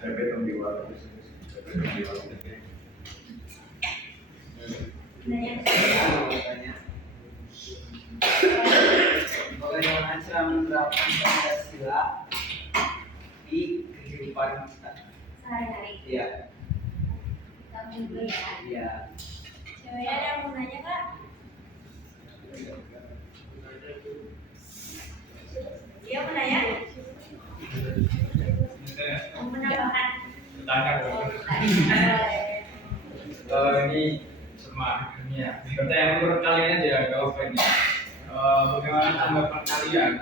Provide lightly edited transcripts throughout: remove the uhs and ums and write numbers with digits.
Debet diwala. Bagaimana cara menerapkan Pancasila di kehidupan kita sehari-hari? Iya. Kamu juga ya? Iya. Ceweknya ada yang mau nanya kak? Dia mau nanya? Mau menambahkan? Ini sama ini ya. Pertanyaan menurut kalian aja, jawabannya. Bagaimana tanggapan kalian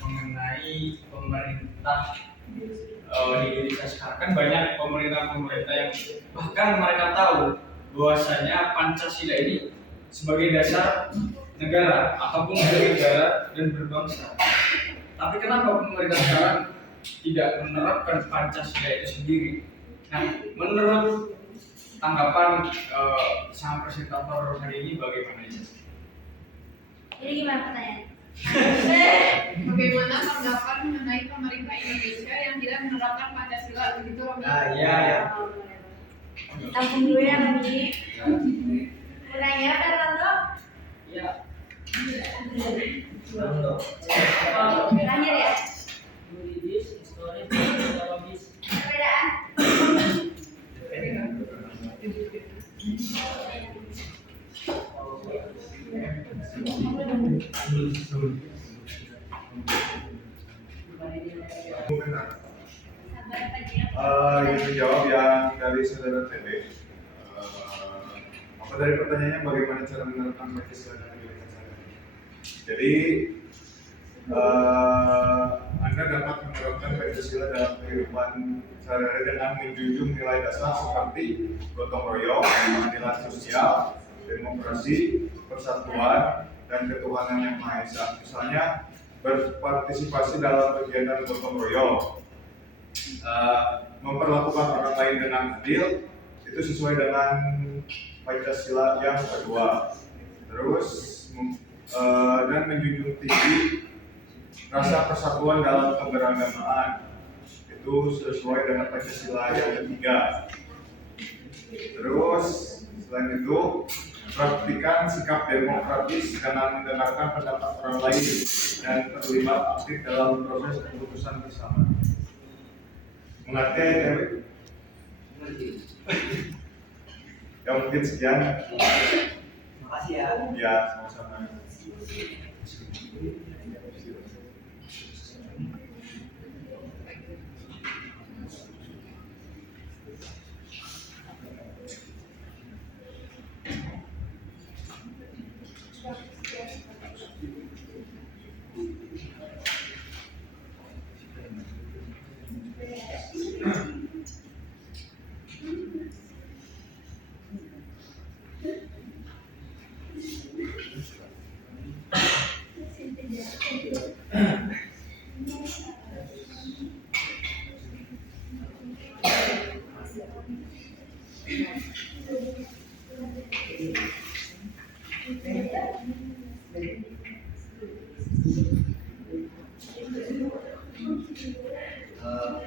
mengenai pemerintah di Indonesia sekarang? Kan banyak pemerintah yang bahkan mereka tahu bahwasanya Pancasila ini sebagai dasar negara ataupun bernegara dan berbangsa. Tapi kenapa pemerintah sekarang tidak menerapkan Pancasila itu sendiri? Nah, menurut tanggapan sang presentator hari ini bagaimana ya? Jadi gimana pertanyaan? Bagaimana tanggapan mengenai pemerintah Indonesia yang tidak menerapkan Pancasila begitu Romi? Iya. Tampung dulu ya Romi. Mau nanya kan Rondo? Iya. Tanya ya? Yuridis, historis, sosiologis. Perbedaan? Sabar Pak Yang menjawab yang dari saudara TB. Apa dari pertanyaannya bagaimana cara menerapkan Pancasila dalam kehidupan sehari-hari? Jadi Anda dapat menerapkan Pancasila dalam kehidupan sehari-hari dengan menjunjung nilai dasar seperti gotong royong, keadilan sosial, demokrasi, persatuan, dan ketuhanan yang Maha Esa. Misalnya berpartisipasi dalam kegiatan gotong royong, memperlakukan orang lain dengan adil, itu sesuai dengan Pancasila yang kedua. Terus dan menjunjung tinggi rasa persatuan dalam keberagamaan, itu sesuai dengan Pancasila yang ketiga. Terus selain itu praktikan sikap demokratis dengan mendengarkan pendapat orang lain dan terlibat aktif dalam proses keputusan bersama. Mengerti ya, Dewi? Mengerti. Ya mungkin sekian. Makasih ya. Ya, sama-sama.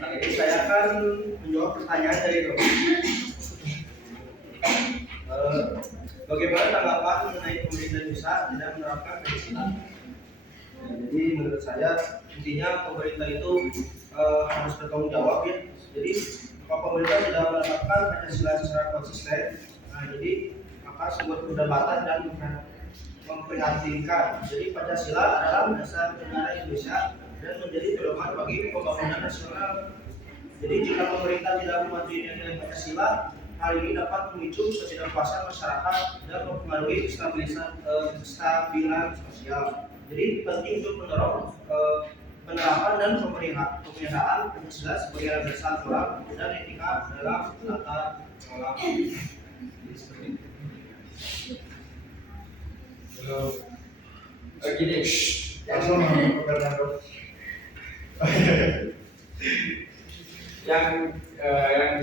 Kali ini saya akan menjawab pertanyaan dari Romi. Bagaimana tanggapan mengenai pemerintah Indonesia tidak menerapkan Pancasila? Jadi menurut saya intinya pemerintah itu harus bertanggung jawab ya. Jadi kalau pemerintah tidak menerapkan Pancasila secara konsisten, jadi maka sebuah perdebatan dan memprihatinkan. Jadi Pancasila adalah dasar negara Indonesia dan menjadi pedoman bagi pembangunan nasional. Jadi jika pemerintah tidak mematuhi nilai Pancasila, hal ini dapat memicu ketidakpuasan masyarakat dan mempengaruhi kestabilan sosial. Jadi penting untuk mendorong penerapan dan pemeliharaan Pancasila sebagai landasan moral dan etika dalam tata kelola. Gini, yang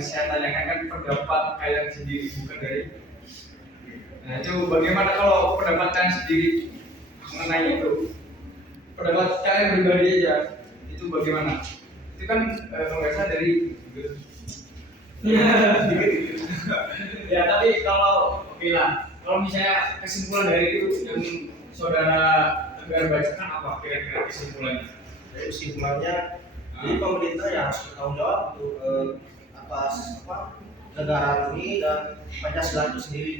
saya tanyakan kan pendapat kalian sendiri, bukan dari. Nah, itu bagaimana kalau pendapat kalian sendiri mengenai itu? Pendapat kalian pribadi aja, itu bagaimana? itu kan kalau nggak salah dari ya tapi kalau oke lah, kalau misalnya kesimpulan dari itu yang saudara Tegar bacakan apa kira-kira kesimpulannya? Jadi kesimpulannya, jadi pemerintah yang harus bertanggung jawab untuk atas negara ini dan Pancasila itu sendiri.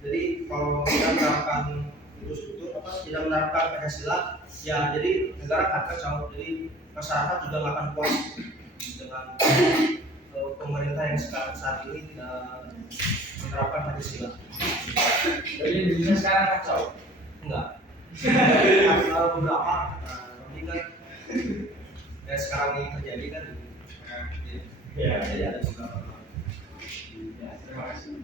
Jadi kalau tidak menerapkan tidak menerapkan Pancasila, ya jadi negara akan kacau. Jadi masyarakat juga nggak akan puas dengan pemerintah yang sekarang saat ini tidak menerapkan Pancasila. Jadi Indonesia sekarang kacau. Enggak. Ada beberapa, tapi kan yang sekarang ini terjadi kan, Ya, jadi ada beberapa. ya, terima kasih.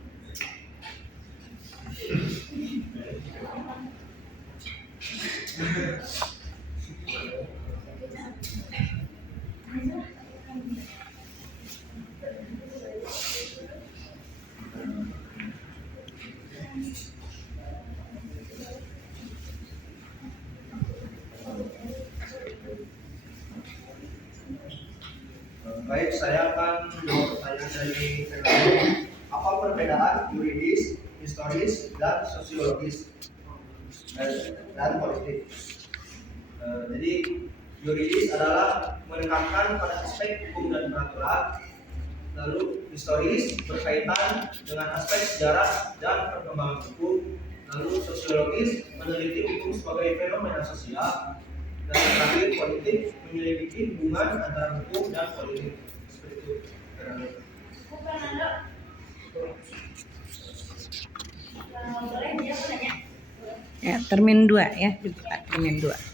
Baik, saya akan menjawab pertanyaan dari Fernando. Apa perbedaan yuridis, historis, dan sosiologis dan politik? Jadi yuridis adalah menekankan pada aspek hukum dan peraturan, lalu historis berkaitan dengan aspek sejarah dan perkembangan hukum, lalu sosiologis meneliti hukum sebagai fenomena sosial, dan terakhir politik menyelidiki hubungan antara hukum dan politik. Seperti itu. Bu Fernando, boleh dia mau nanya? Ya, termin 2 ya, dibuka termin 2.